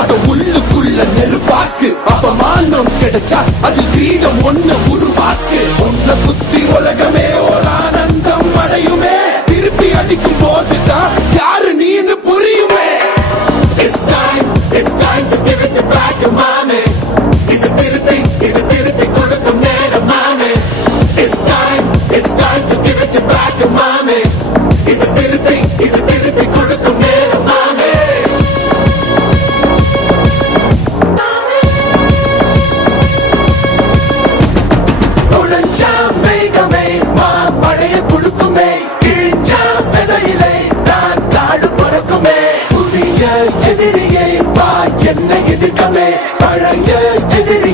அத உள்ளுக்குள்ள நெருப்பாக்கு. அவமானம் கிடைச்சா அதில் கிரீடம் ஒண்ணு உருவாக்கு. ஒன்ன புத்தி உலகமே ஒரு ஆனந்தம் அடையுமே. திருப்பி அடிக்கும் போதுதான் யாரு நீன்னு புரியுமே. It's time to give it back to mommy. இது திருப்பி கொடுக்கும் நேரம் மாமே. It's time to give it back to mommy. இது திருப்பி கொடுக்கும் நேரம் மாமே. நுழைஞ்சா மேகமே மழைய கொடுக்குமே. கிழிஞ்சா விதையிலே தான் காடு பறக்குமே. புதிய எதிரியை வா என்னை எதிர்க்கமே. பழைய எதிரி